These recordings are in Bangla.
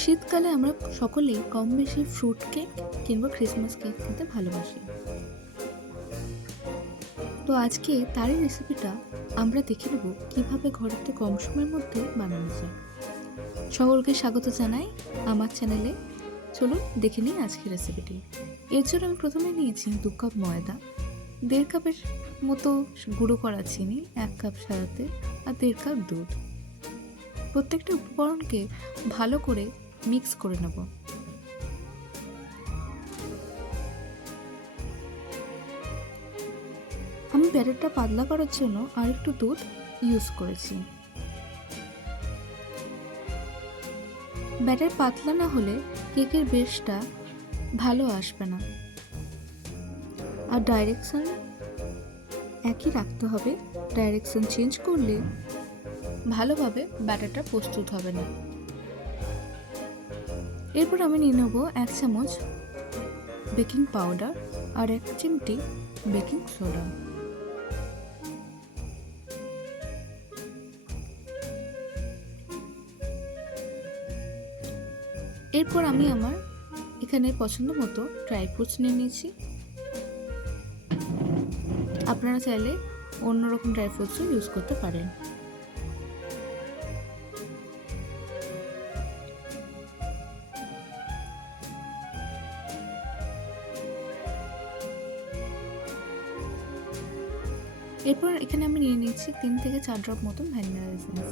শীতকালে আমরা সকলেই কম বেশি ফ্রুট কেক কিংবা ক্রিসমাস কেক খেতে ভালোবাসি। তো আজকে তারই রেসিপিটা আমরা দেখে নেব কিভাবে ঘরেতে কম সময়ের মধ্যে বানানো যায়। সকলকে স্বাগত জানাই আমার চ্যানেলে। চলুন দেখে নিই আজকের রেসিপিটি। এর জন্য আমি প্রথমে নিয়েছি 2 কাপ ময়দা, 1.5 কাপের মতো গুঁড়ো করা চিনি, 1 কাপ সাদা তেল আর 1.5 কাপ দুধ। প্রত্যেকটা উপকরণকে ভালো করে মিক্স করে নেব। আমি ব্যাটারটা পাতলা করার জন্য আর একটু দুধ ইউজ করেছি। ব্যাটার পাতলা না হলে কেকের বেসটা ভালো আসবে না। আর ডাইরেকশন একই রাখতে হবে, ডাইরেকশন চেঞ্জ করলে ভালোভাবে ব্যাটারটা প্রস্তুত হবে না। এরপর আমি নিয়ে নেব 1 চামচ বেকিং পাউডার আর 1 চিমটি বেকিং সোডা। এরপর আমি আমার এখানে পছন্দ মতো ড্রাই ফ্রুটস নিয়ে নিয়েছি। আপনারা চাইলে অন্যরকম ড্রাই ফ্রুটসও ইউজ করতে পারেন। এরপর এখানে আমি নিয়ে নিচ্ছি 3 থেকে 4 ড্রপ মতন ভ্যানিলা এসেন্স।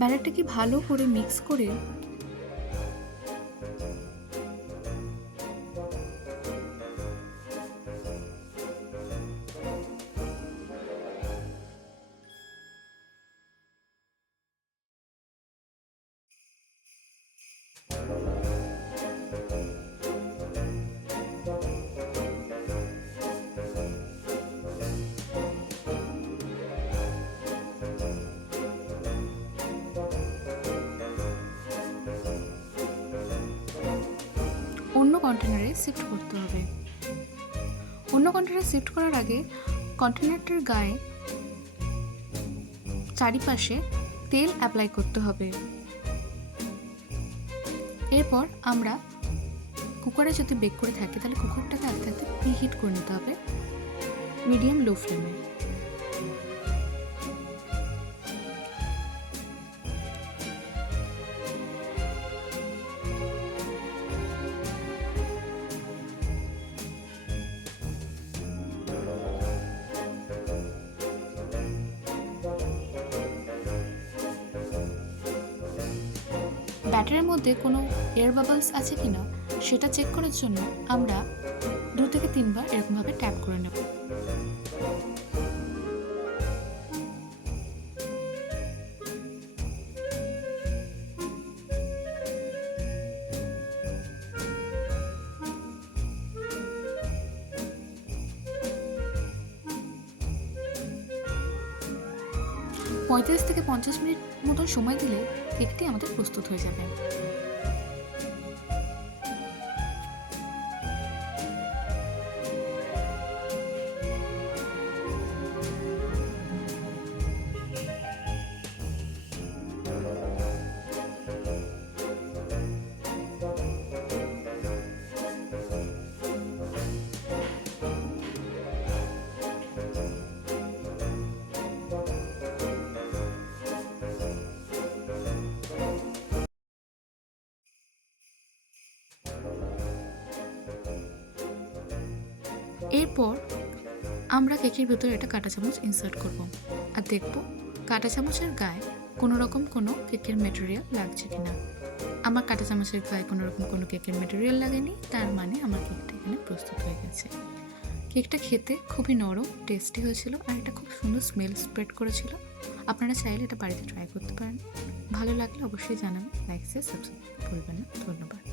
ব্যাটারটাকে ভালো করে মিক্স করে অন্য কন্টেনারে শিফট করতে হবে। অন্য কন্টেনারে শিফট করার আগে কন্টেনারটার গায়ে চারিপাশে তেল অ্যাপ্লাই করতে হবে। এরপর আমরা কুকারে যদি বেক করে থাকি তাহলে কুকারটাকে আস্তে আস্তে প্রিহিট করে নিতে হবে মিডিয়াম লো ফ্লেমে। ব্যাটারের মধ্যে কোনো এয়ার বাবলস আছে কিনা সেটা চেক করার জন্য আমরা 2 থেকে 3 বার এরকমভাবে ট্যাপ করে নেব। পঁয়ত্রিশ থেকে 50 মিনিট মতন সময় দিলে কেকটি আমাদের প্রস্তুত হয়ে যাবে। এরপর আমরা কেকের ভেতরে একটা কাঁটা চামচ ইনসার্ট করব আর দেখব কাঁটা চামচের গায়ে কোনো রকম কোনো কেকের ম্যাটেরিয়াল লাগছে কিনা। আমার কাঁটা চামচের গায়ে কোনো রকম কোনো কেকের ম্যাটেরিয়াল লাগেনি, তার মানে আমার কেকটা এখানে প্রস্তুত হয়ে গেছে। কেকটা খেতে খুবই নরম, টেস্টি হয়েছিল আর এটা খুব সুন্দর স্মেল স্প্রেড করেছিল। আপনারা চাইলে এটা বাড়িতে ট্রাই করতে পারেন। ভালো লাগলে অবশ্যই জানাবেন, লাইক শেয়ার সাবস্ক্রাইব করবেন না। ধন্যবাদ।